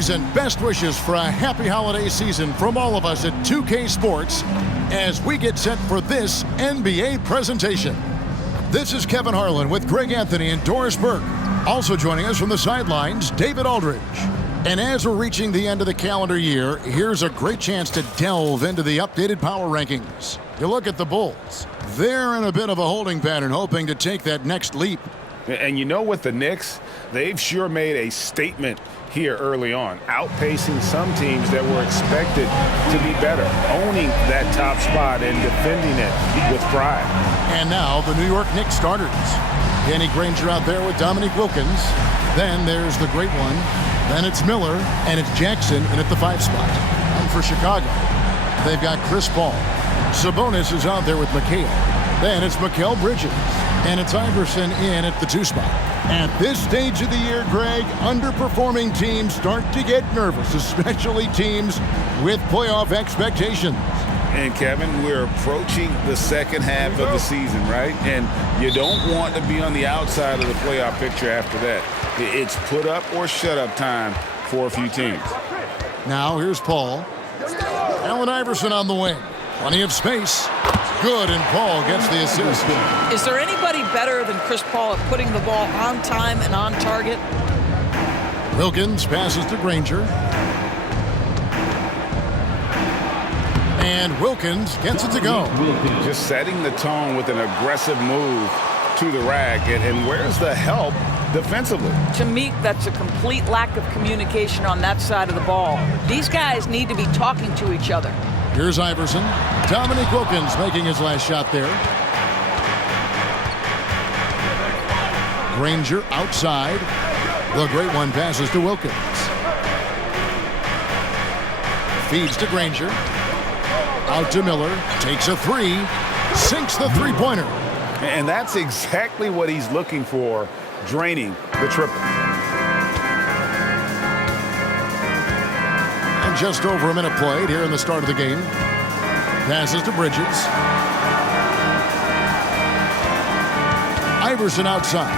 Greetings and best wishes for a happy holiday season from all of us at 2K Sports as we get set for this NBA presentation. This is Kevin Harlan with Greg Anthony and Doris Burke. Also joining us from the sidelines, David Aldridge. And as we're reaching the end of the calendar year, here's a great chance to delve into the updated power rankings. You look at the Bulls. They're in a bit of a holding pattern, hoping to take that next leap. And you know, with the Knicks, they've sure made a statement here early on, outpacing some teams that were expected to be better, owning that top spot and defending it with pride. And now the New York Knicks starters. Danny Granger out there with Dominique Wilkins. Then there's the great one. Then it's Miller, and it's Jackson in at the 5 spot. And for Chicago, they've got Chris Paul. Sabonis is out there with McHale. Then it's Mikal Bridges. And it's Iverson in at the 2 spot. At this stage of the year, Greg, underperforming teams start to get nervous, especially teams with playoff expectations. And Kevin, we're approaching the second half of the season, right? And you don't want to be on the outside of the playoff picture after that. It's put up or shut up time for a few teams. Now here's Paul. Allen Iverson on the wing. Plenty of space. Good, and Paul gets the assist. Is there anybody better than Chris Paul at putting the ball on time and on target? Wilkins passes to Granger. And Wilkins gets it to go. Just setting the tone with an aggressive move to the rack. And where's the help defensively? To me, that's a complete lack of communication on that side of the ball. These guys need to be talking to each other. Here's Iverson. Dominique Wilkins making his last shot there. Granger outside. The great one passes to Wilkins. Feeds to Granger. Out to Miller. Takes a 3. Sinks the three-pointer. And that's exactly what he's looking for, draining the triple. And just over a minute played here in the start of the game. Passes to Bridges. Iverson outside.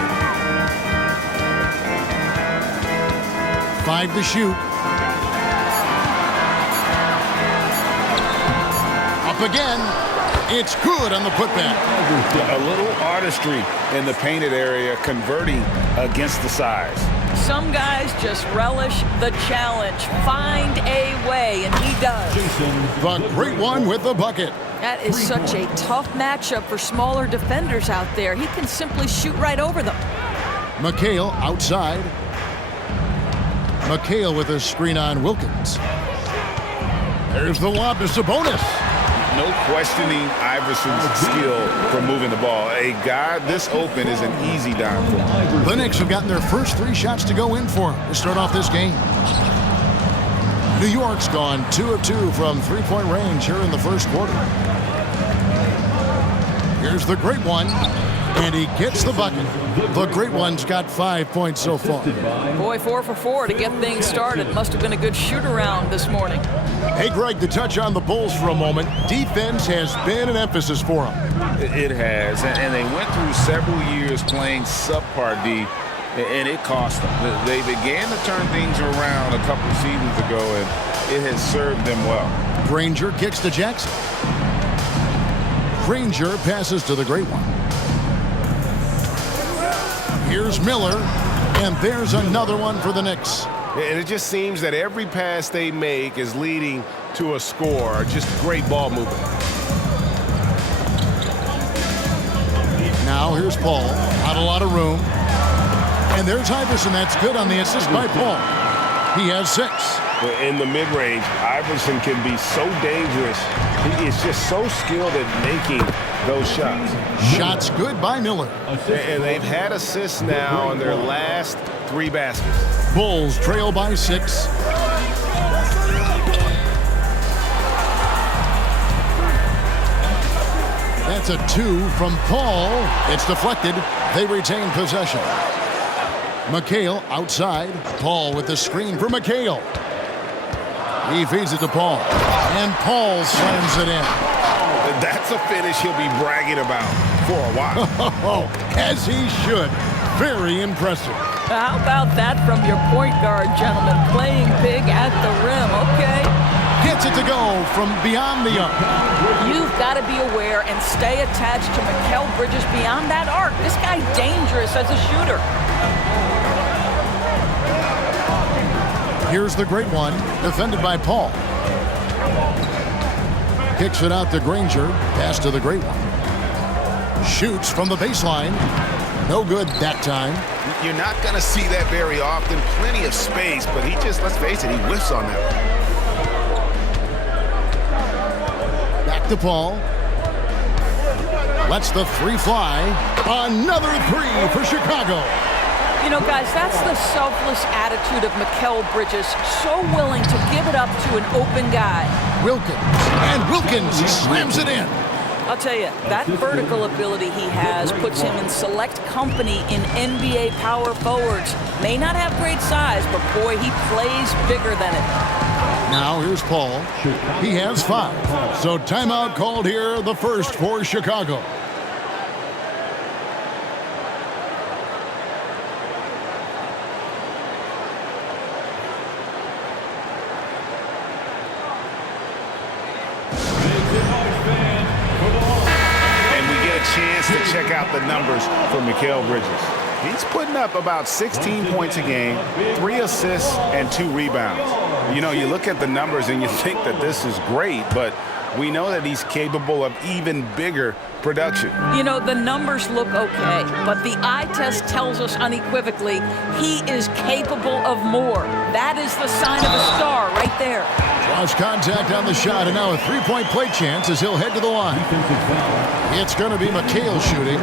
5 to shoot. Up again. It's good on the putback. A little artistry in the painted area, converting against the size. Some guys just relish the challenge. Find a way, and he does. The great one with the bucket. That is such a tough matchup for smaller defenders out there. He can simply shoot right over them. McHale outside. McHale with a screen on Wilkins. There's the lob to Sabonis. No questioning Iverson's skill for moving the ball. A guy this open is an easy dime for him. The Knicks have gotten their first 3 shots to go in for him to start off this game. New York's gone 2 of 2 from three-point range here in the first quarter. Here's the great one, and he gets the bucket. The great one's got 5 points so far. Boy, 4 for 4 to get things started. Must have been a good shoot-around this morning. Hey, Greg, to touch on the Bulls for a moment, defense has been an emphasis for them. It has, and they went through several years playing subpar D, and it cost them. They began to turn things around a couple of seasons ago, and it has served them well. Granger kicks to Jackson. Granger passes to the great one. Here's Miller, and there's another one for the Knicks. And it just seems that every pass they make is leading to a score. Just great ball movement. Now here's Paul. Not a lot of room. And there's Iverson. That's good on the assist by Paul. He has 6. In the mid-range, Iverson can be so dangerous. He is just so skilled at making those shots. Shots good by Miller. And they've had assists now on their last 3 baskets. Bulls trail by 6. That's a 2 from Paul. It's deflected. They retain possession. McHale outside. Paul with the screen for McHale. He feeds it to Paul. And Paul slams it in. That's a finish he'll be bragging about for a while. As he should. Very impressive. How about that from your point guard, gentlemen? Playing big go from beyond the arc. You've got to be aware and stay attached to Mikal Bridges beyond that arc. This guy's dangerous as a shooter. Here's the great one, defended by Paul. Kicks it out to Granger. Pass to the great one. Shoots from the baseline. No good that time. You're not going to see that very often. Plenty of space, but he just, let's face it, he whiffs on that one. Back to Paul. Lets the three fly. Another three for Chicago. You know, guys, that's the selfless attitude of Mikal Bridges. So willing to give it up to an open guy. Wilkins. And Wilkins slams it in. I'll tell you, that vertical ability he has puts him in select company in NBA power forwards. May not have great size, but boy, he plays bigger than it. Now here's Paul. He has 5. So timeout called here, the first for Chicago. Chance to check out the numbers for Mikal Bridges. He's putting up about 16 points a game, 3 assists, and 2 rebounds. You know, you look at the numbers and you think that this is great, but we know that he's capable of even bigger production. You know, the numbers look okay, but the eye test tells us unequivocally he is capable of more. That is the sign of a star right there. Draws contact on the shot, and now a three-point play chance as he'll head to the line. It's going to be Mikal shooting.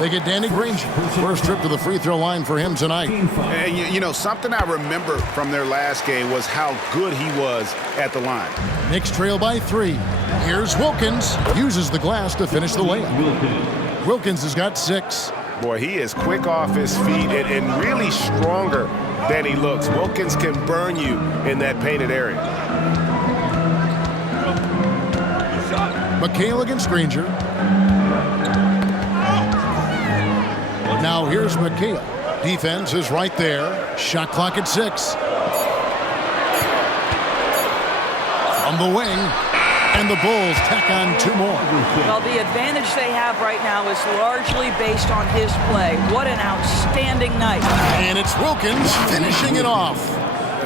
They get Danny Granger. First trip to the free throw line for him tonight. And you know, something I remember from their last game was how good he was at the line. Knicks trail by 3. Here's Wilkins. Uses the glass to finish the layup. Wilkins has got 6. Boy, he is quick off his feet and really stronger than he looks. Wilkins can burn you in that painted area. Mikal against Granger. Now here's Mikal. Defense is right there. Shot clock at 6. From the wing. And the Bulls tack on 2 more. Well, the advantage they have right now is largely based on his play. What an outstanding night. And it's Wilkins finishing it off.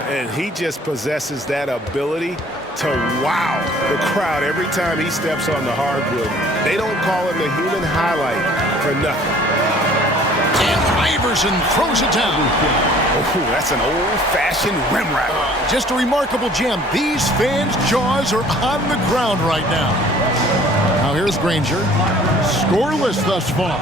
And he just possesses that ability to wow the crowd every time he steps on the hardwood. They don't call him the human highlight for nothing. And Iverson throws it down. Oh, that's an old-fashioned rim wrap. Just a remarkable gem. These fans' jaws are on the ground right now. Now here's Granger. Scoreless thus far.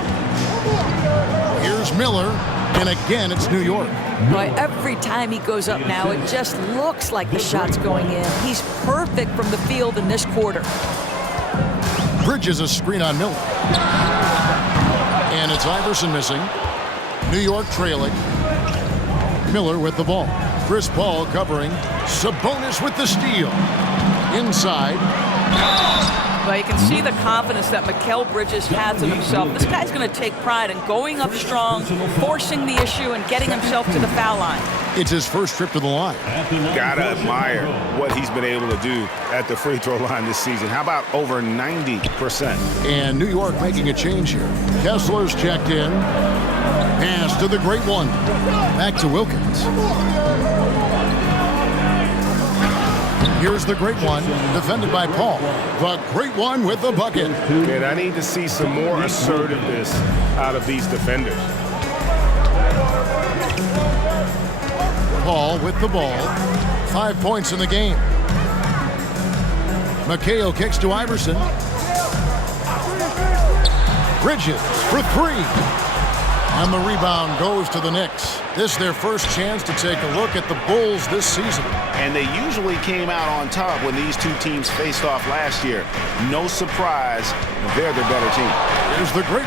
Here's Miller. And again, it's New York. Boy, every time he goes up now, it just looks like the shot's going in. He's perfect from the field in this quarter. Bridges a screen on Miller. And it's Iverson missing. New York trailing. Miller with the ball. Chris Paul covering. Sabonis with the steal. Inside. Well, you can see the confidence that Mikal Bridges has in himself. This guy's going to take pride in going up strong, forcing the issue, and getting himself to the foul line. It's his first trip to the line. Gotta admire what he's been able to do at the free throw line this season. How about over 90%? And New York making a change here. Kessler's checked in. Pass to the great one. Back to Wilkins. Here's the great one, defended by Paul. The great one with the bucket. And I need to see some more assertiveness out of these defenders. Paul with the ball. 5 points in the game. Mikal kicks to Iverson. Bridges for 3. And the rebound goes to the Knicks. This is their first chance to take a look at the Bulls this season. And they usually came out on top when these two teams faced off last year. No surprise, they're the better team. Here's the great...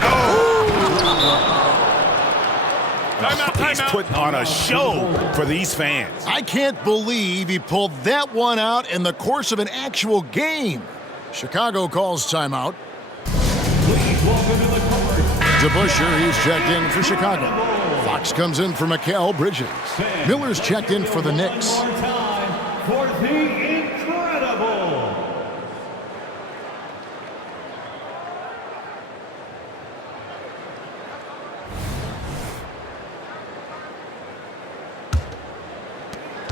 He's putting on a show for these fans. I can't believe he pulled that one out in the course of an actual game. Chicago calls timeout. DeBusschere, he's checked in for Chicago. Fox comes in for Mikal Bridges. Miller's checked in for the Knicks. For the incredible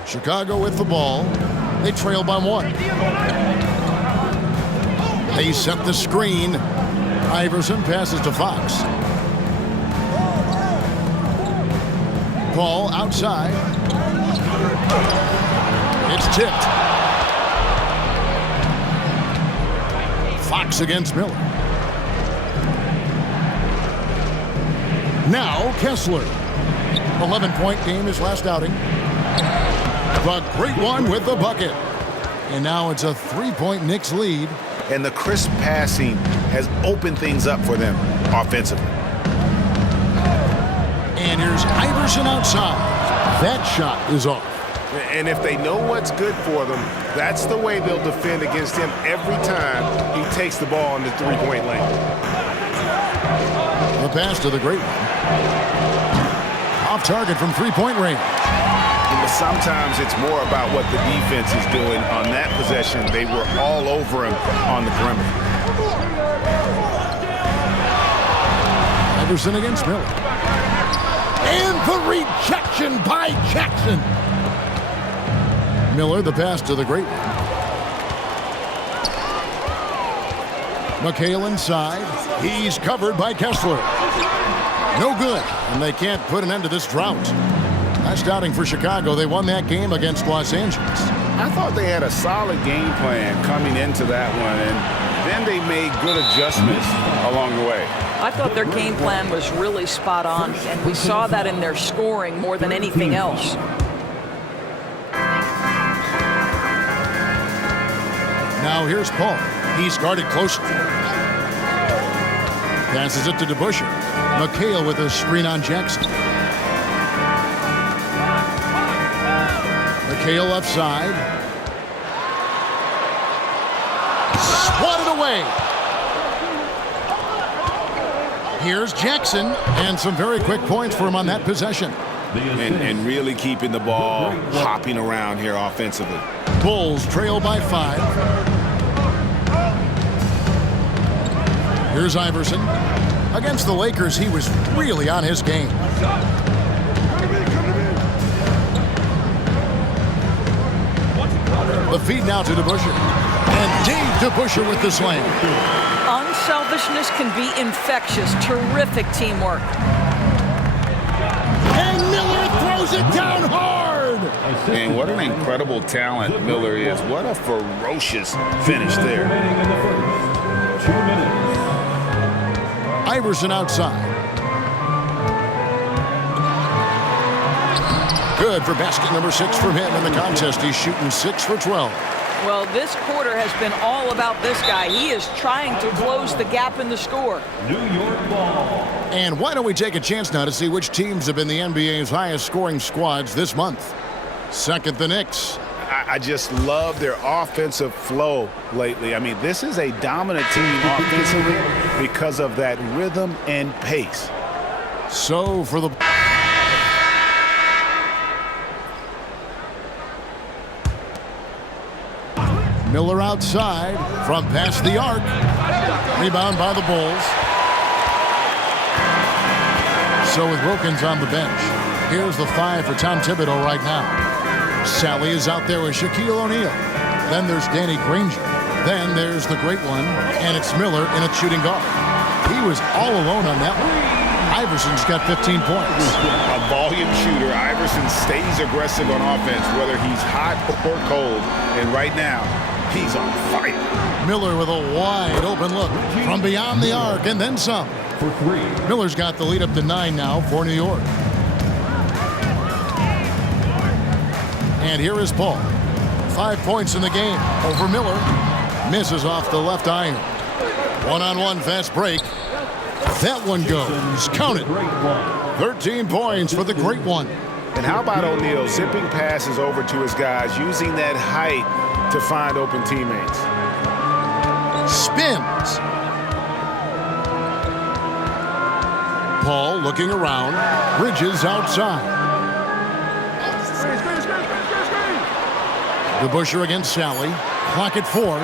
Chicago with the ball. They trail by 1. They set the screen. Iverson passes to Fox. Ball outside. It's tipped. Fox against Miller. Now Kessler. 11-point game his last outing. The great one with the bucket. And now it's a 3-point Knicks lead. And the crisp passing has opened things up for them offensively. And here's Iverson outside. That shot is off. And if they know what's good for them, that's the way they'll defend against him every time he takes the ball in the three-point lane. The pass to the great one. Off target from three-point range. But sometimes it's more about what the defense is doing on that possession. They were all over him on the perimeter. Iverson against Miller. And the rejection by Jackson. Miller, the pass to the great one. McHale inside. He's covered by Kessler. No good, and they can't put an end to this drought. Last outing for Chicago, they won that game against Los Angeles. I thought they had a solid game plan coming into that one, and then they made good adjustments along the way. I thought their game plan was really spot on, and we saw that in their scoring more than anything else. Now here's Paul. He's guarded closely. Passes it to DeBusschere. McHale with a screen on Jackson. McHale left side. Swatted away. Here's Jackson, and some very quick points for him on that possession. And really keeping the ball hopping around here offensively. Bulls trail by 5. Here's Iverson. Against the Lakers, he was really on his game. The feed now to DeBusschere. And Dave DeBusschere with the slam. Unselfishness can be infectious. Terrific teamwork. And Miller throws it down hard. And what an incredible talent Miller is. What a ferocious finish there. Iverson outside. Good for basket number 6 from him in the contest. He's shooting 6 for 12. Well, this quarter has been all about this guy. He is trying to close the gap in the score. New York ball. And why don't we take a chance now to see which teams have been the NBA's highest scoring squads this month. Second, the Knicks. I just love their offensive flow lately. I mean, this is a dominant team offensively because of that rhythm and pace. So for the... Miller outside from past the arc. Rebound by the Bulls. So with Wilkins on the bench, here's the 5 for Tom Thibodeau right now. Sally is out there with Shaquille O'Neal. Then there's Danny Granger. Then there's the great one, and it's Miller in a shooting guard. He was all alone on that one. Iverson's got 15 points. A volume shooter. Iverson stays aggressive on offense, whether he's hot or cold. And right now, he's on fire. Miller with a wide open look from beyond the arc and then some. For 3. Miller's got the lead up to 9 now for New York. And here is Paul. 5 points in the game over Miller. Misses off the left iron. One-on-one fast break. That one goes. Count it. 13 points for the great one. And how about O'Neal zipping passes over to his guys, using that height to find open teammates. Spins. Paul looking around. Bridges outside. DeBusschere against Sally. Clock at 4.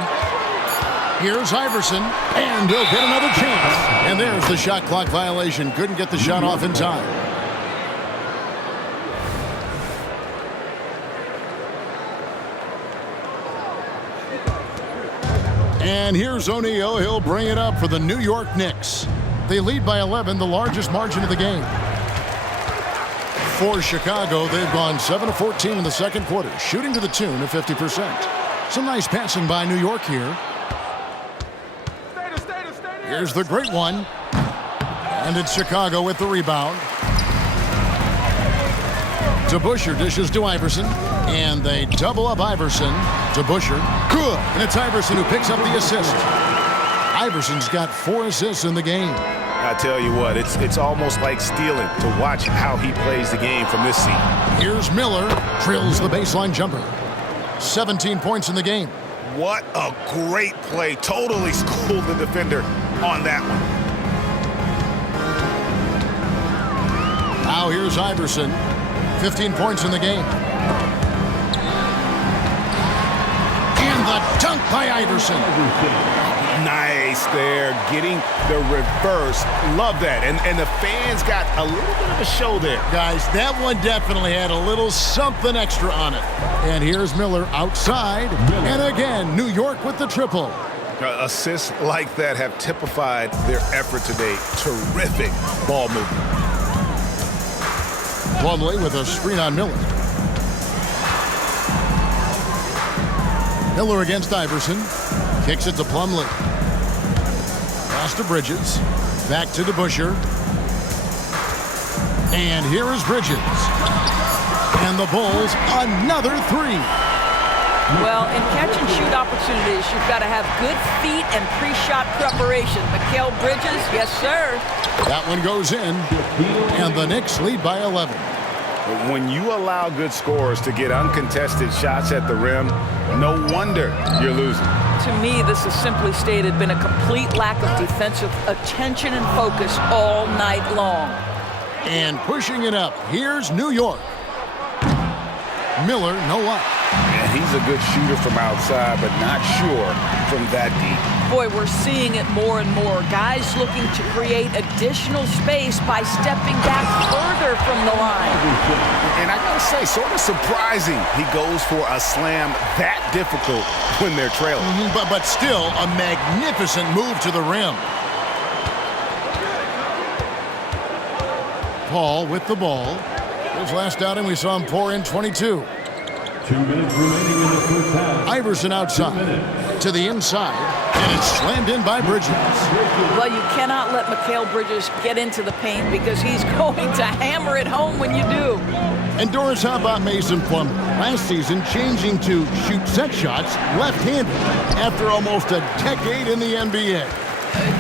Here's Iverson, and he'll get another chance. And there's the shot clock violation. Couldn't get the shot off in time. And here's O'Neal. He'll bring it up for the New York Knicks. They lead by 11, the largest margin of the game. For Chicago, they've gone 7 of 14 in the second quarter, shooting to the tune of 50%. Some nice passing by New York here. Here's the great one. And it's Chicago with the rebound. DeBusschere dishes to Iverson. And they double up Iverson. DeBusschere. Good. And it's Iverson who picks up the assist. Iverson's got 4 assists in the game. I tell you what, it's almost like stealing to watch how he plays the game from this seat. Here's Miller. Drills the baseline jumper. 17 points in the game. What a great play. Totally schooled the defender on that one. Now here's Iverson. 15 points in the game. And the dunk by Iverson. Nice there, getting the reverse. Love that. And the fans got a little bit of a show there. Guys, that one definitely had a little something extra on it. And here's Miller outside. And again, New York with the triple. Assists like that have typified their effort today. Terrific ball movement. Plumlee with a screen on Miller. Miller against Iverson. Kicks it to Plumlee. Pass to Bridges. Back to DeBusschere. And here is Bridges. And the Bulls, another 3. Well, in catch-and-shoot opportunities, you've got to have good feet and pre-shot preparation. Mikal Bridges, yes, sir. That one goes in, and the Knicks lead by 11. When you allow good scorers to get uncontested shots at the rim, no wonder you're losing. To me, this has simply stated been a complete lack of defensive attention and focus all night long. And pushing it up, here's New York. Miller, no luck. And he's a good shooter from outside, but not sure from that deep. Boy, we're seeing it more and more. Guys looking to create additional space by stepping back further from the line. And I gotta say, sort of surprising he goes for a slam that difficult when they're trailing. But still, a magnificent move to the rim. Paul with the ball. His last outing, we saw him pour in 22. 2 minutes remaining in the first half. Iverson outside to the inside, and it's slammed in by Bridges. Well, you cannot let Mikal Bridges get into the paint because he's going to hammer it home when you do. And Doris, how about Mason Plumlee? Last season, changing to shoot set shots left-handed after almost a decade in the NBA.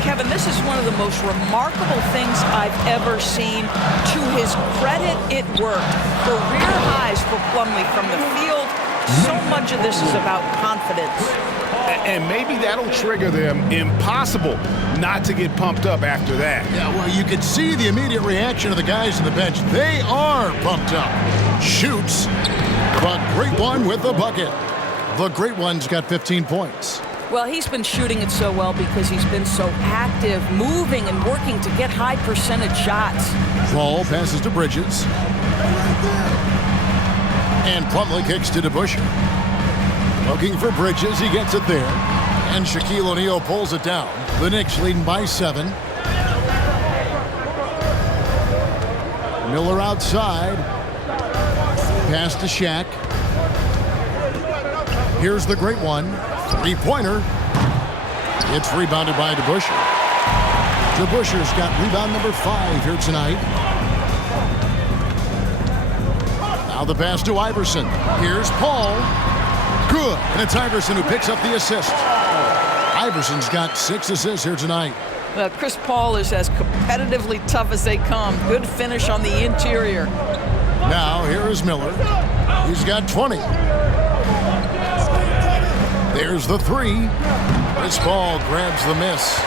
Kevin, this is one of the most remarkable things I've ever seen. To his credit, it worked. Career highs for Plumlee from the field. So much of this is about confidence. And maybe that'll trigger them. Impossible not to get pumped up after that. Yeah, well, you could see the immediate reaction of the guys on the bench. They are pumped up. Shoots. The great one with the bucket. The great one's got 15 points. Well, he's been shooting it so well because he's been so active, moving and working to get high percentage shots. Ball passes to Bridges. And Plumlee kicks to DeBusschere. Looking for Bridges, he gets it there. And Shaquille O'Neal pulls it down. The Knicks leading by 7. Miller outside. Pass to Shaq. Here's the great one. Three-pointer. It's rebounded by DeBusschere. DeBusschere's got rebound number 5 here tonight. Now the pass to Iverson. Here's Paul. Good. And it's Iverson who picks up the assist. Iverson's got 6 assists here tonight. Chris Paul is as competitively tough as they come. Good finish on the interior. Now here is Miller. He's got 20. There's the 3. Chris Paul grabs the miss.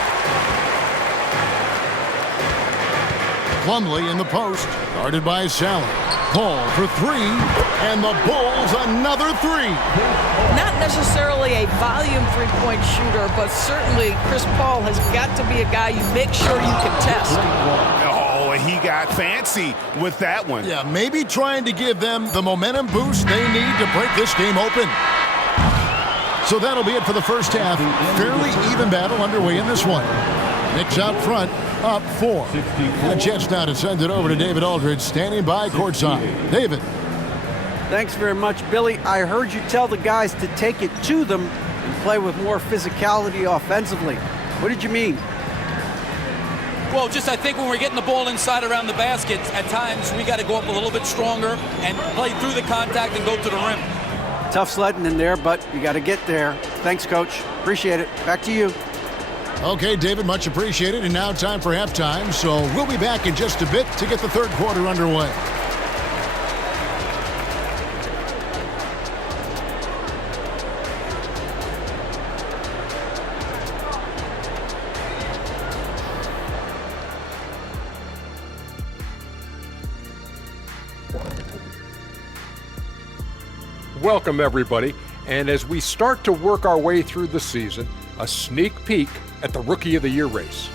Plumlee in the post, guarded by Sally. Paul for 3, and the Bulls another 3. Not necessarily a volume three-point shooter, but certainly Chris Paul has got to be a guy you make sure you can test. Oh, he got fancy with that one. Yeah, maybe trying to give them the momentum boost they need to break this game open. So that'll be it for the first half. Fairly even battle underway in this one. Knicks out front, up 4. And a chance now to send it over to David Aldridge, standing by courtside. David. Thanks very much, Billy. I heard you tell the guys to take it to them and play with more physicality offensively. What did you mean? Well, just I think when we're getting the ball inside around the basket, at times we got to go up a little bit stronger and play through the contact and go to the rim. Tough sledding in there, but you got to get there. Thanks, Coach. Appreciate it. Back to you. Okay, David, much appreciated. And now time for halftime. So we'll be back in just a bit to get the third quarter underway. Welcome, everybody. And as we start to work our way through the season, a sneak peek at the Rookie of the Year race.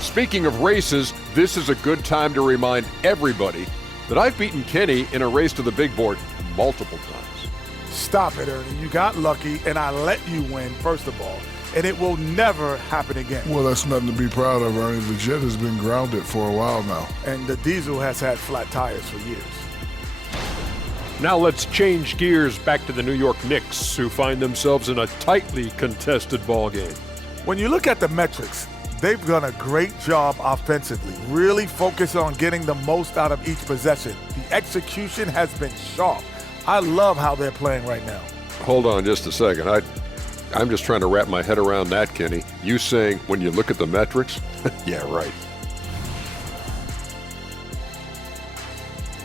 Speaking of races, this is a good time to remind everybody that I've beaten Kenny in a race to the big board multiple times. Stop it, Ernie. You got lucky, and I let you win, first of all. And it will never happen again. Well, that's nothing to be proud of, Ernie. The Jet has been grounded for a while now. And the Diesel has had flat tires for years. Now let's change gears back to the New York Knicks, who find themselves in a tightly contested ball game. When you look at the metrics, they've done a great job offensively, really focus on getting the most out of each possession. The execution has been sharp. I love how they're playing right now. Hold on just a second. I'm just trying to wrap my head around that, Kenny. You saying when you look at the metrics? Yeah, right.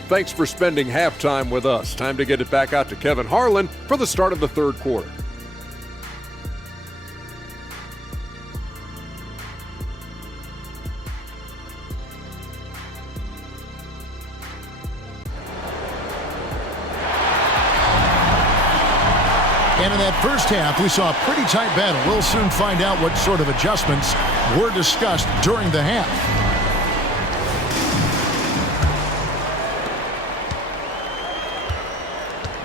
Thanks for spending halftime with us. Time to get it back out to Kevin Harlan for the start of the third quarter. And in that first half, we saw a pretty tight battle. We'll soon find out what sort of adjustments were discussed during the half.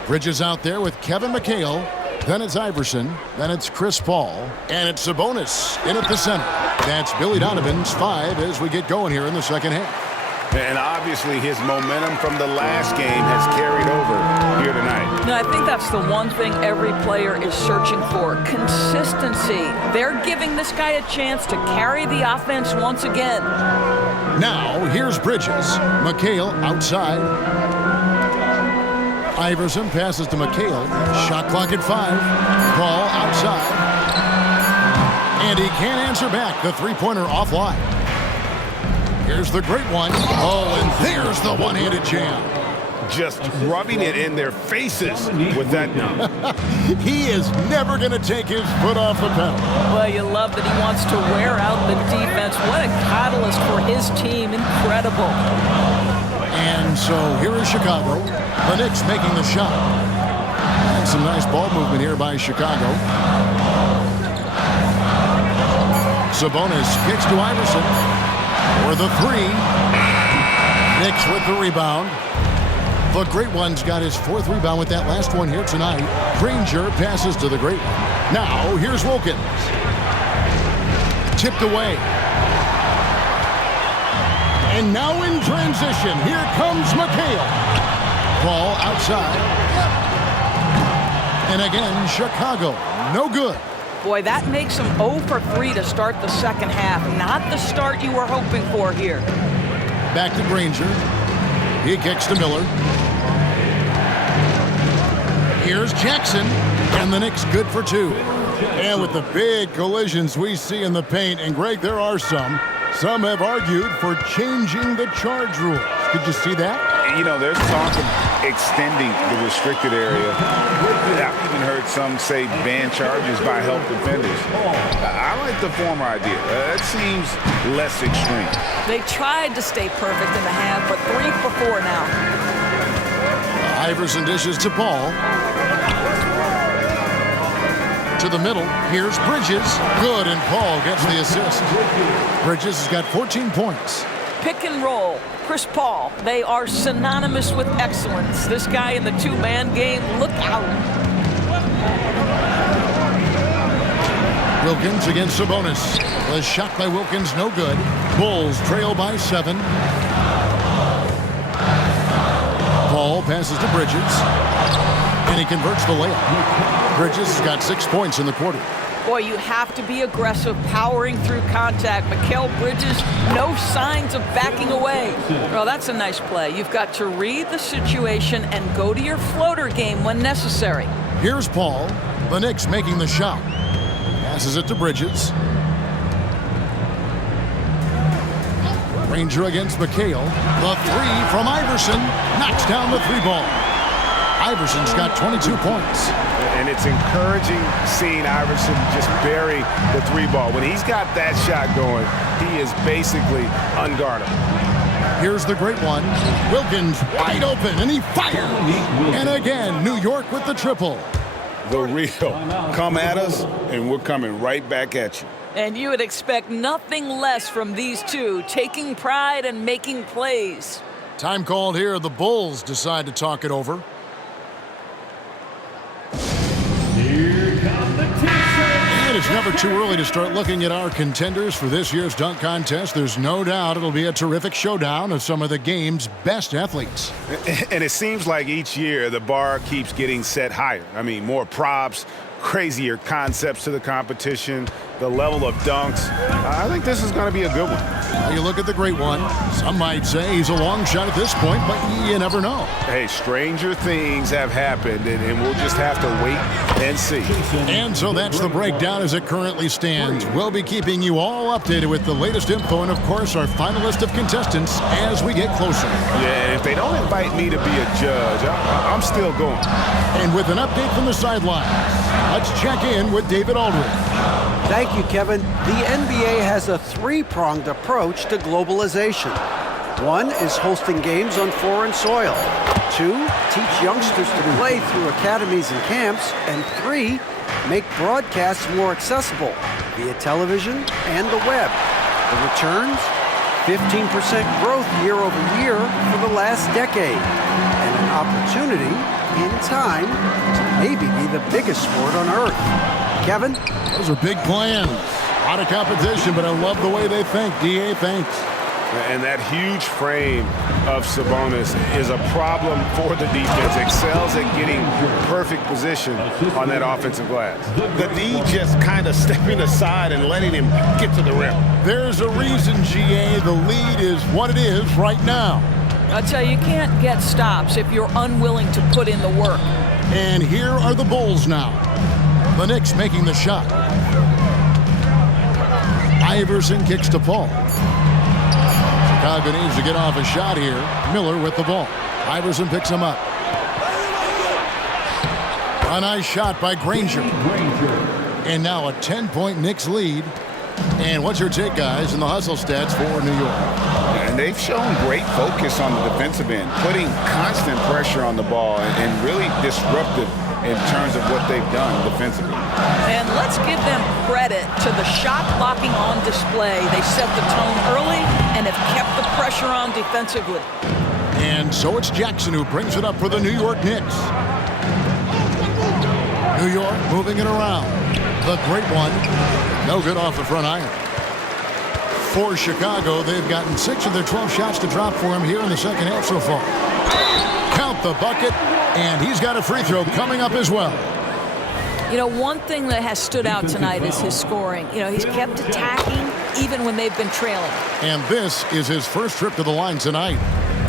Bridges out there with Kevin McHale. Then it's Iverson. Then it's Chris Paul. And it's Sabonis in at the center. That's Billy Donovan's 5 as we get going here in the second half. And obviously his momentum from the last game has carried over here tonight. No, I think that's the one thing every player is searching for, consistency. They're giving this guy a chance to carry the offense once again. Now, here's Bridges. McHale outside. Iverson passes to McHale. Shot clock at 5. Ball outside. And he can't answer back. The three-pointer offline. Here's the great one. Oh, and there's the one-handed jam. Just rubbing it in their faces with that dunk. He is never going to take his foot off the pedal. Well, you love that he wants to wear out the defense. What a catalyst for his team. Incredible. And so here is Chicago. The Knicks making the shot. And some nice ball movement here by Chicago. Sabonis kicks to Iverson for the 3. Knicks with the rebound. The Great One's got his 4th rebound with that last one here tonight. Granger passes to the Great One. Now here's Wilkins. Tipped away. And now in transition, here comes McHale. Ball outside. And again, Chicago, no good. Boy, that makes him 0 for 3 to start the second half. Not the start you were hoping for here. Back to Granger. He kicks to Miller. Here's Jackson. And the Knicks good for 2. And with the big collisions we see in the paint, and Greg, there are some have argued for changing the charge rules. Did you see that? You know, there's talk of extending the restricted area. I've even heard some say ban charges by help defenders. I like the former idea. That seems less extreme. They tried to stay perfect in the half, but 3 for 4 now. Iverson dishes to Paul. To the middle, here's Bridges. Good, and Paul gets the assist. Bridges has got 14 points. Pick and roll. Chris Paul, they are synonymous with excellence. This guy in the two-man game, look out. Wilkins against Sabonis. The shot by Wilkins, no good. Bulls trail by 7. Paul passes to Bridges, and he converts the layup. Bridges has got 6 points in the quarter. Boy, you have to be aggressive, powering through contact. Mikal Bridges, no signs of backing away. Well, that's a nice play. You've got to read the situation and go to your floater game when necessary. Here's Paul. The Knicks making the shot. Passes it to Bridges. Granger against McHale. The 3 from Iverson. Knocks down the 3 ball. Iverson's got 22 points. And it's encouraging seeing Iverson just bury the 3 ball. When he's got that shot going, he is basically unguardable. Here's the great one. Wilkins wide open, and he fires. And again, New York with the triple. The real. Come at us, and we're coming right back at you. And you would expect nothing less from these two, taking pride and making plays. Time called here. The Bulls decide to talk it over. And it's never too early to start looking at our contenders for this year's dunk contest. There's no doubt it'll be a terrific showdown of some of the game's best athletes. And it seems like each year the bar keeps getting set higher. I mean, more props, crazier concepts to the competition, the level of dunks. I think this is going to be a good one. You look at the great one. Some might say he's a long shot at this point, but you never know. Hey, stranger things have happened, and we'll just have to wait and see. And so that's the breakdown as it currently stands. We'll be keeping you all updated with the latest info and, of course, our final list of contestants as we get closer. Yeah, if they don't invite me to be a judge, I'm still going. And with an update from the sidelines, let's check in with David Aldridge. Thank you, Kevin. The NBA has a 3-pronged approach to globalization. 1 is hosting games on foreign soil. 2, teach youngsters to play through academies and camps. And 3, make broadcasts more accessible via television and the web. The returns? 15% growth year over year for the last decade. And an opportunity, in time, to maybe be the biggest sport on earth. Kevin? Those are big plans. A lot of competition, but I love the way they think. D.A., thanks. And that huge frame of Sabonis is a problem for the defense. Excels at getting perfect position on that offensive glass. The D just kind of stepping aside and letting him get to the rim. There's a reason, G.A., the lead is what it is right now. I tell you, you can't get stops if you're unwilling to put in the work. And here are the Bulls now. The Knicks making the shot. Iverson kicks to Paul. Chicago needs to get off a shot here. Miller with the ball. Iverson picks him up. A nice shot by Granger. And now a 10-point Knicks lead. And what's your take, guys, in the hustle stats for New York? And they've shown great focus on the defensive end, putting constant pressure on the ball and really disruptive in terms of what they've done defensively. And let's give them credit to the shot blocking on display. They set the tone early and have kept the pressure on defensively. And so it's Jackson who brings it up for the New York Knicks. New York moving it around. The great one. No good off the front iron. For Chicago, they've gotten 6 of their 12 shots to drop for him here in the second half so far. Count the bucket, and he's got a free throw coming up as well. You know, one thing that has stood out tonight is his scoring. You know, he's kept attacking even when they've been trailing. And this is his first trip to the line tonight.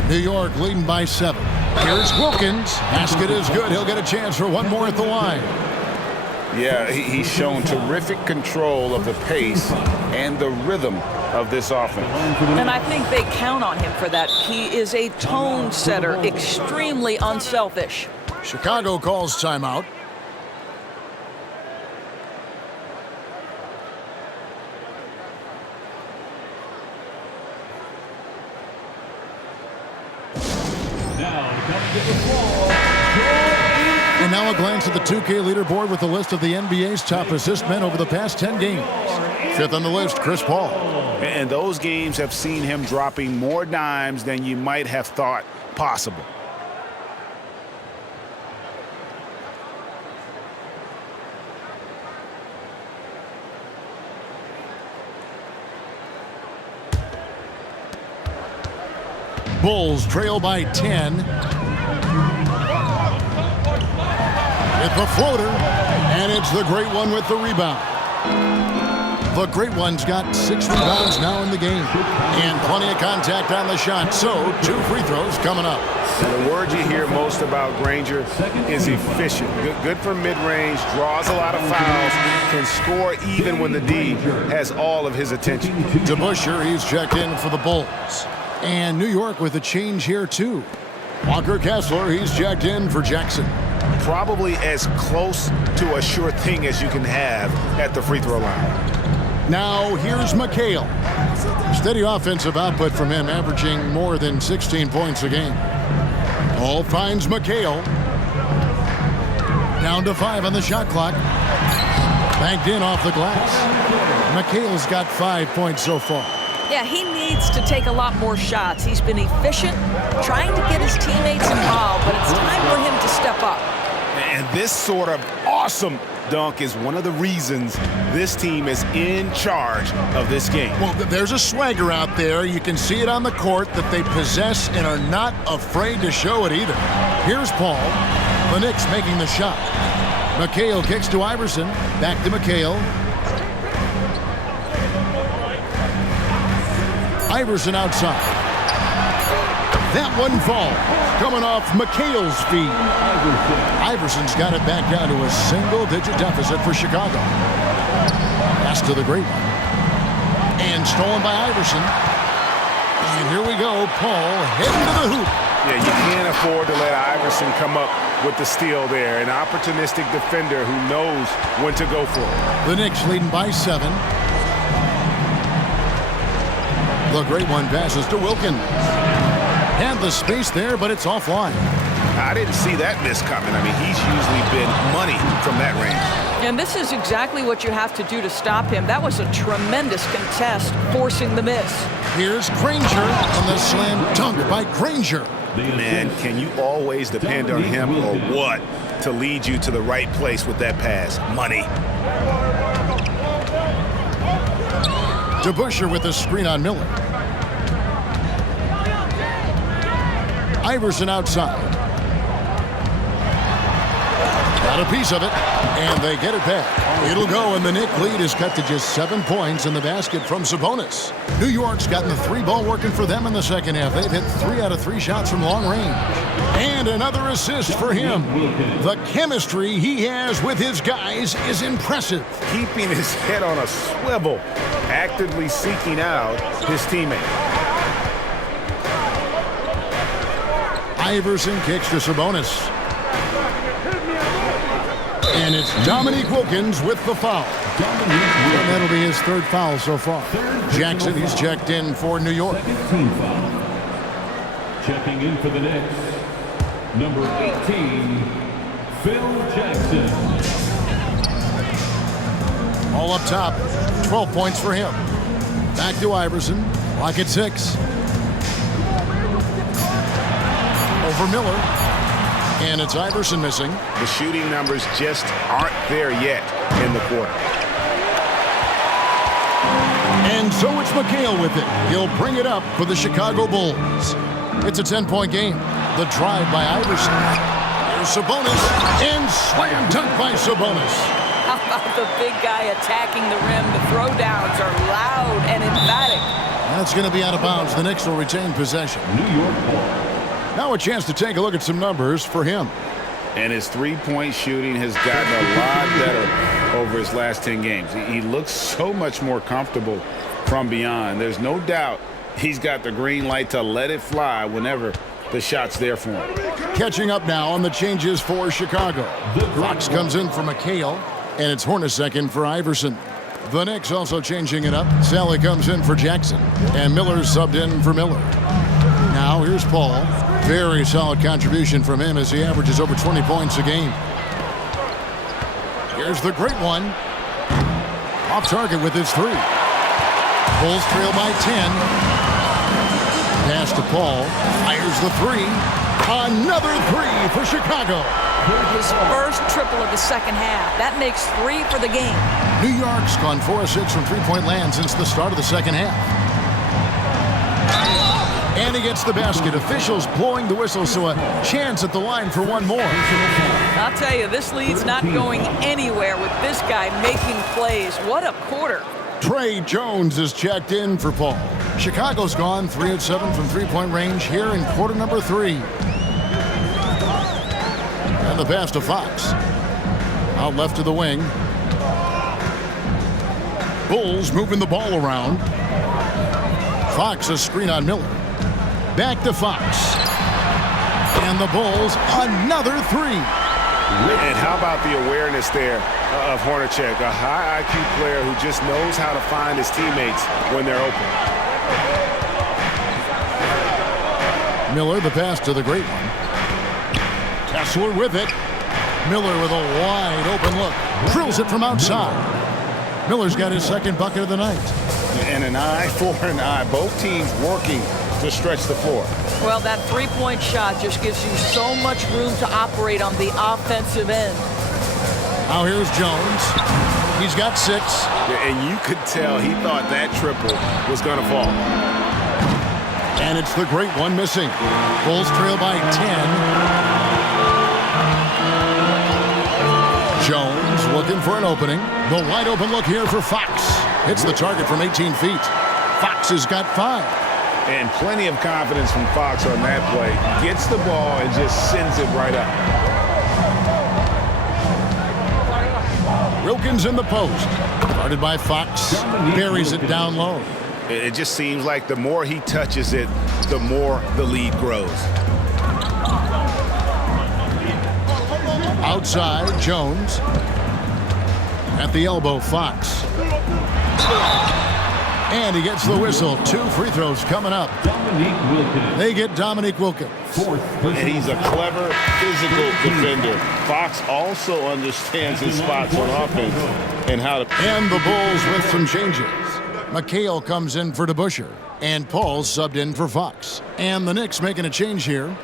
New York leading by 7. Here's Wilkins. Basket is good. He'll get a chance for one more at the line. Yeah, he's shown terrific control of the pace and the rhythm of this offense. And I think they count on him for that. He is a tone setter, extremely unselfish. Chicago calls timeout. And now a glance at the 2K leaderboard with the list of the NBA's top assist men over the past 10 games. 5th on the list, Chris Paul. And those games have seen him dropping more dimes than you might have thought possible. Bulls trail by 10. With the floater, and it's the Great One with the rebound. The Great One's got 6 rebounds now in the game, and plenty of contact on the shot, so 2 free throws coming up. The word you hear most about Granger is efficient. Good for mid-range, draws a lot of fouls, can score even when the D has all of his attention. DeBusschere, he's checked in for the Bulls. And New York with a change here, too. Walker Kessler, he's checked in for Jackson. Probably as close to a sure thing as you can have at the free throw line. Now here's McHale. Steady offensive output from him, averaging more than 16 points a game. Ball finds McHale. Down to 5 on the shot clock. Banked in off the glass. McHale's got 5 points so far. Yeah, he needs to take a lot more shots. He's been efficient, trying to get his teammates involved, but it's time for him to step up. And this sort of awesome dunk is one of the reasons this team is in charge of this game. Well, there's a swagger out there. You can see it on the court that they possess and are not afraid to show it either. Here's Paul. The Knicks making the shot. McHale kicks to Iverson. Back to McHale. Iverson outside. That one falls. Coming off McHale's feet. Iverson's got it back down to a single-digit deficit for Chicago. Pass to the Great One. And stolen by Iverson. And here we go. Paul heading to the hoop. Yeah, you can't afford to let Iverson come up with the steal there. An opportunistic defender who knows when to go for it. The Knicks leading by 7. The Great One passes to Wilkins. Had the space there, but it's offline. I didn't see that miss coming. I mean, he's usually been money from that range. And this is exactly what you have to do to stop him. That was a tremendous contest, forcing the miss. Here's Granger on the slam dunk by Granger. Man, can you always depend on him or what to lead you to the right place with that pass? Money. DeBusschere with a screen on Miller. Iverson outside. Got a piece of it, and they get it back. It'll go, and the Knick lead is cut to just 7 points in the basket from Sabonis. New York's gotten the 3-ball working for them in the second half. They've hit 3 out of 3 shots from long range. And another assist for him. The chemistry he has with his guys is impressive. Keeping his head on a swivel, actively seeking out his teammate. Iverson kicks to Sabonis. And it's Dominique Wilkins with the foul. And that'll be his 3rd foul so far. Jackson, he's checked in for New York. Checking in for the Knicks, number 18, Phil Jackson. All up top, 12 points for him. Back to Iverson, clock at 6. Over Miller. And it's Iverson missing. The shooting numbers just aren't there yet in the quarter. And so it's McHale with it. He'll bring it up for the Chicago Bulls. It's a 10-point game. The drive by Iverson. Here's Sabonis. And slam dunk by Sabonis. How about the big guy attacking the rim? The throwdowns are loud and emphatic. That's going to be out of bounds. The Knicks will retain possession. New York Bulls. Now a chance to take a look at some numbers for him. And his three-point shooting has gotten a lot better over his last 10 games. He looks so much more comfortable from beyond. There's no doubt he's got the green light to let it fly whenever the shot's there for him. Catching up now on the changes for Chicago. Fox comes in for McHale, and it's Hornacek in for Iverson. The Knicks also changing it up. Sally comes in for Jackson, and Miller's subbed in for Miller. Now here's Paul. Very solid contribution from him as he averages over 20 points a game. Here's the Great One. Off target with his 3. Bulls trail by 10. Pass to Paul. Fires the 3. Another 3 for Chicago. His first triple of the second half. That makes 3 for the game. New York's gone 4 of 6 from three-point land since the start of the second half. And he gets the basket. Officials blowing the whistle, so a chance at the line for one more. I'll tell you, this lead's not going anywhere with this guy making plays. What a quarter. Trey Jones is checked in for Paul. Chicago's gone 3 of 7 from three-point range here in quarter number 3. And the pass to Fox. Out left to the wing. Bulls moving the ball around. Fox a screen on Miller. Back to Fox. And the Bulls another 3. And how about the awareness there of Hornacek, a high IQ player who just knows how to find his teammates when they're open. Miller, the pass to the great one. Kessler with it. Miller with a wide open look. Drills it from outside. Miller's got his second bucket of the night. And an eye for an eye. Both teams working to stretch the floor. Well, that three-point shot just gives you so much room to operate on the offensive end. Now here's Jones. He's got 6. And you could tell he thought that triple was going to fall. And it's the great one missing. Bulls trail by 10. Jones looking for an opening. The wide open look here for Fox. Hits the target from 18 feet. Fox has got 5. And plenty of confidence from Fox on that play. Gets the ball and just sends it right up. Wilkins in the post. Guarded by Fox. Buries it down low. It just seems like the more he touches it, the more the lead grows. Outside, Jones. At the elbow, Fox. And he gets the whistle. 2 free throws coming up. They get Dominique Wilkins. And he's a clever, physical defender. Fox also understands his spots on offense and how to... And the Bulls with some changes. McHale comes in for DeBusschere. And Paul subbed in for Fox. And the Knicks making a change here.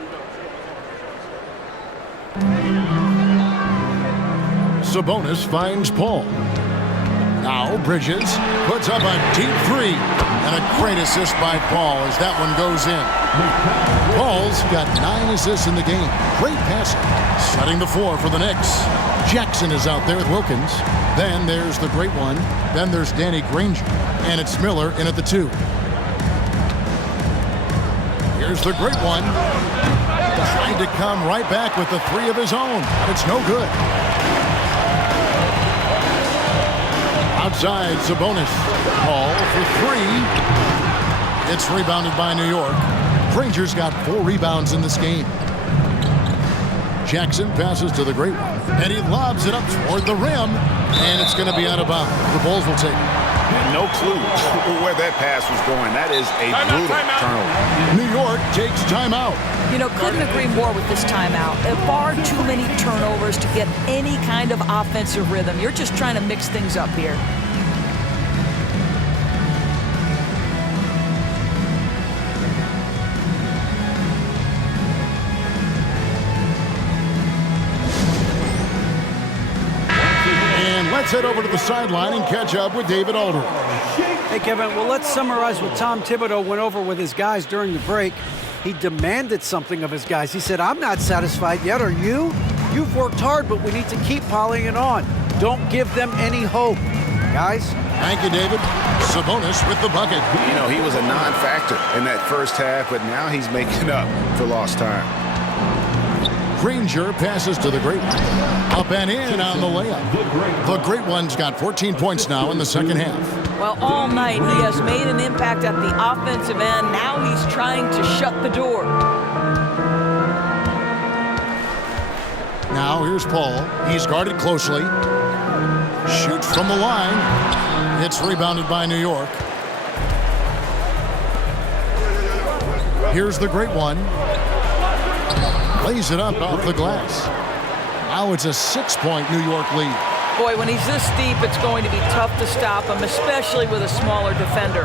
Sabonis finds Paul. Now Bridges puts up a deep 3. And a great assist by Paul as that one goes in. Paul's got 9 assists in the game. Great passing. Setting the floor for the Knicks. Jackson is out there with Wilkins. Then there's the great one. Then there's Danny Granger. And it's Miller in at the 2. Here's the great one. Trying to come right back with the 3 of his own. But it's no good. Outside, Sabonis. Paul for 3. It's rebounded by New York. Granger's got 4 rebounds in this game. Jackson passes to the great one. And he lobs it up toward the rim. And it's going to be out of bounds. The Bulls will take it. And no clue where that pass was going. That is a brutal turnover. New York takes timeout. You know, couldn't agree more with this timeout. Far too many turnovers to get any kind of offensive rhythm. You're just trying to mix things up here. Let's head over to the sideline and catch up with David Aldridge. Hey, Kevin, well, let's summarize what Tom Thibodeau went over with his guys during the break. He demanded something of his guys. He said, I'm not satisfied yet, are you? You've worked hard, but we need to keep piling it on. Don't give them any hope. Guys? Thank you, David. Sabonis with the bucket. You know, he was a non-factor in that first half, but now he's making up for lost time. Granger passes to the great one. Up and in on the layup. The great one's got 14 points now in the second half. Well, all night he has made an impact at the offensive end. Now he's trying to shut the door. Now here's Paul. He's guarded closely. Shoots from the line. It's rebounded by New York. Here's the great one. Lays it up off the glass. Now it's a 6-point New York lead. Boy, when he's this deep, it's going to be tough to stop him, especially with a smaller defender.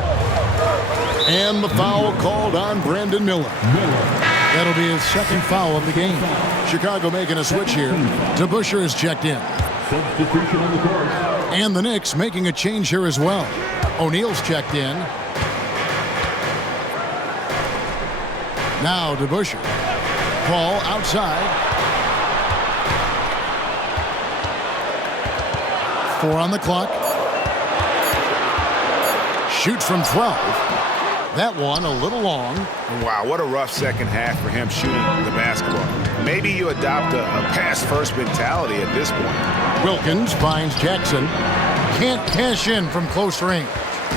And the foul called on Brandon Miller. That'll be his second foul of the game. Chicago making a switch here. DeBusschere is checked in. Substitution on the court. And the Knicks making a change here as well. O'Neal's checked in. Now to Busher. Paul outside. 4 on the clock. Shoots from 12. That one a little long. Wow, what a rough second half for him shooting the basketball. Maybe you adopt a pass-first mentality at this point. Wilkins finds Jackson. Can't cash in from close range.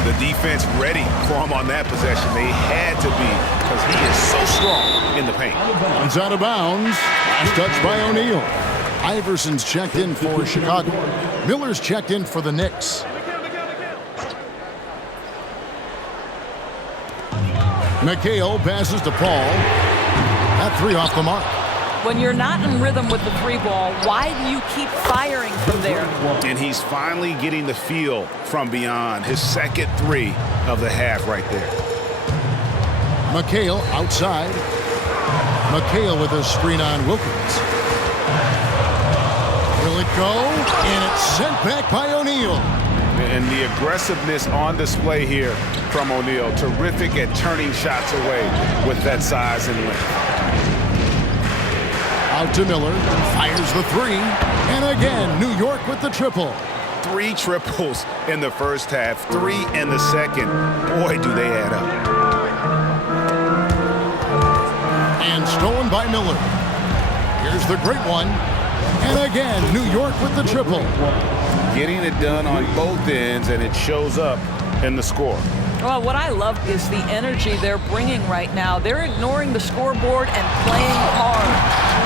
The defense ready for him on that possession. They had to be because he is so strong in the paint. It's out of bounds. Last touch by O'Neal. Iverson's checked in for Chicago. Miller's checked in for the Knicks. McHale passes to Paul. That 3 off the mark. When you're not in rhythm with the 3 ball, why do you keep firing from there? And he's finally getting the feel from beyond. His second 3 of the half right there. McHale outside. McHale with a screen on Wilkins. Will it go? And it's sent back by O'Neal. And the aggressiveness on display here from O'Neal. Terrific at turning shots away with that size and length. Out to Miller. Fires the 3. And again, New York with the triple. 3 triples in the first half. 3 in the second. Boy, do they add up. And stolen by Miller. Here's the great one. And again, New York with the triple. Getting it done on both ends, and it shows up in the score. Well, what I love is the energy they're bringing right now. They're ignoring the scoreboard and playing hard.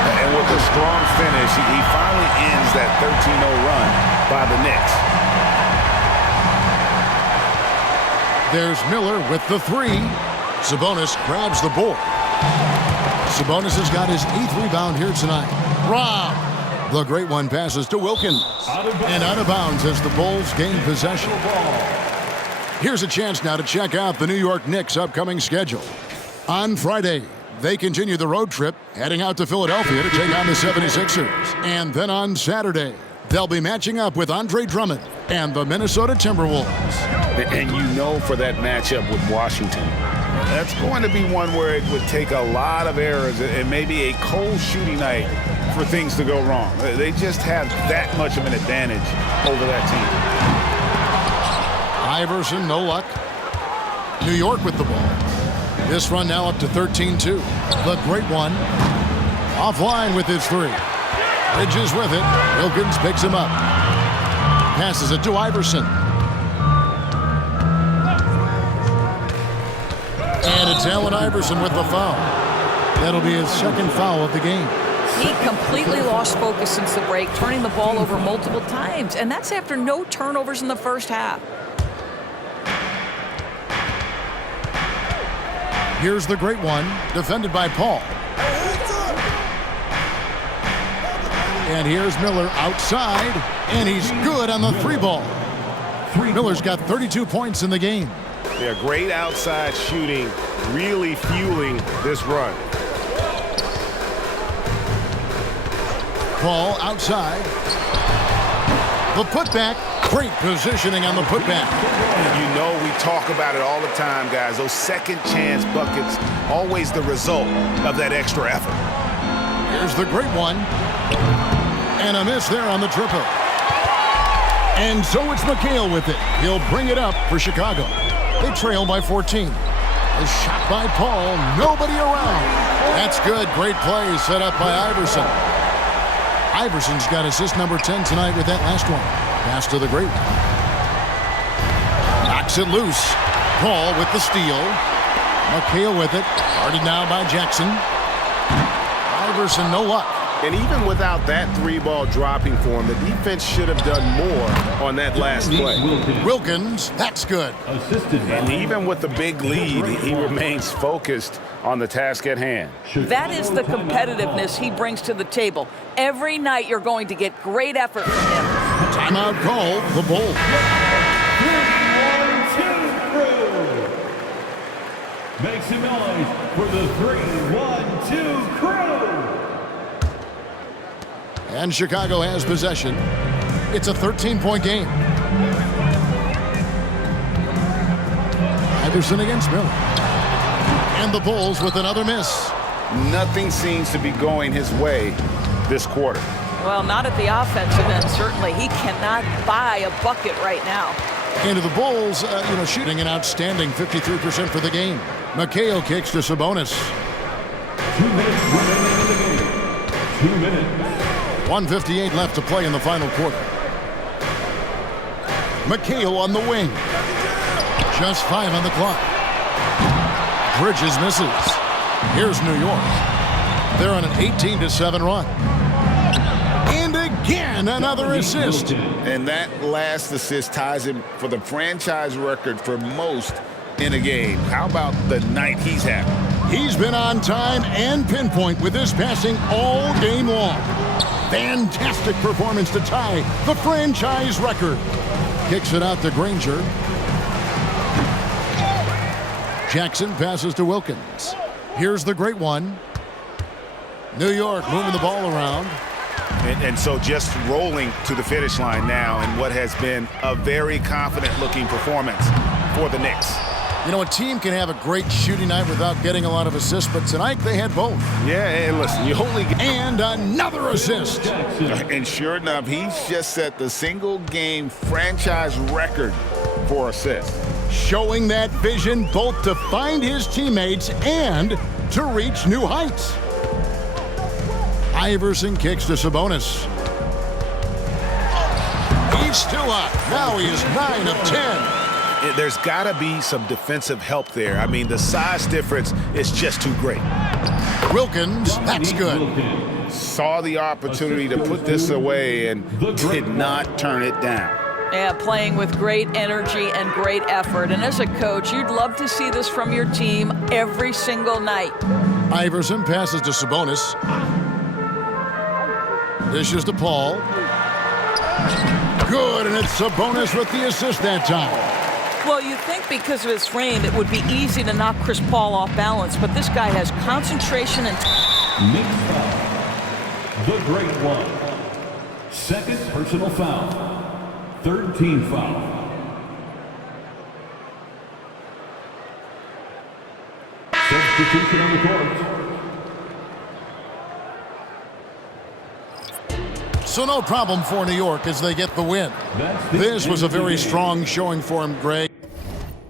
And with a strong finish, he finally ends that 13-0 run by the Knicks. There's Miller with the 3. Sabonis grabs the board. Sabonis has got his 8th rebound here tonight. Rob. The great one passes to Wilkins. And out of bounds as the Bulls gain possession. Here's a chance now to check out the New York Knicks' upcoming schedule. On Friday, they continue the road trip, heading out to Philadelphia to take on the 76ers. And then on Saturday, they'll be matching up with Andre Drummond and the Minnesota Timberwolves. And you know for that matchup with Washington, that's going to be one where it would take a lot of errors and maybe a cold shooting night for things to go wrong. They just have that much of an advantage over that team. Iverson, no luck. New York with the ball. This run now up to 13-2. The great one. Offline with his 3. Bridges with it. Wilkins picks him up. Passes it to Iverson. And it's Allen Iverson with the foul. That'll be his 2nd foul of the game. He completely lost focus since the break, turning the ball over multiple times. And that's after no turnovers in the first half. Here's the great one, defended by Paul. And here's Miller outside, and he's good on the 3 ball. Miller's got 32 points in the game. Yeah, great outside shooting, really fueling this run. Paul outside. The putback. Great positioning on the putback. You know we talk about it all the time, guys. Those second chance buckets, always the result of that extra effort. Here's the great one. And a miss there on the triple. And so it's McHale with it. He'll bring it up for Chicago. They trail by 14. A shot by Paul. Nobody around. That's good. Great play set up by Iverson. Iverson's got assist number 10 tonight with that last one. Pass to the great one. Knocks it loose. Paul with the steal. McHale with it. Guarded now by Jackson. Iverson, no luck. And even without that 3-ball dropping for him, the defense should have done more on that last play. Wilkins, that's good. And even with the big lead, he remains focused on the task at hand. That is the competitiveness he brings to the table. Every night you're going to get great effort from him. Timeout called, the Bulls. 3-1-2 crew. Make some noise for the 3-1-2 crew. And Chicago has possession. It's a 13-point game. Iverson against Miller. And the Bulls with another miss. nothing seems to be going his way this quarter. Well, not at the offensive end, certainly. He cannot buy a bucket right now. Into the Bulls, shooting an outstanding 53% for the game. Mikhail kicks to Sabonis. 2 minutes remaining in the game. 2 minutes. 1:58 left to play in the final quarter. Mikhail on the wing. Just 5 on the clock. Bridges misses. Here's New York. They're on an 18-7 run. And again, another assist. And that last assist ties him for the franchise record for most in a game. How about the night he's having? He's been on time and pinpoint with his passing all game long. Fantastic performance to tie the franchise record. Kicks it out to Granger. Jackson passes to Wilkins. Here's the great one. New York moving the ball around. And so just rolling to the finish line now in what has been a very confident-looking performance for the Knicks. You know, a team can have a great shooting night without getting a lot of assists, but tonight they had both. Yeah, and listen, you only get... And another assist. And sure enough, he's just set the single-game franchise record for assists. Showing that vision both to find his teammates and to reach new heights. Iverson kicks to Sabonis. He's still up. Now he is 9 of 10. There's got to be some defensive help there. I mean, the size difference is just too great. Wilkins, that's good. Saw the opportunity to put this away and did not turn it down. Yeah, playing with great energy and great effort. And as a coach, you'd love to see this from your team every single night. Iverson passes to Sabonis. Dishes to Paul. Good, and it's Sabonis with the assist that time. Well, you'd think because of his frame, it would be easy to knock Chris Paul off balance, but this guy has concentration and... Knicks foul. The great one. Second personal foul. Third team foul. Substitution on the court. So no problem for New York as they get the win. This was a very strong showing for him, Greg.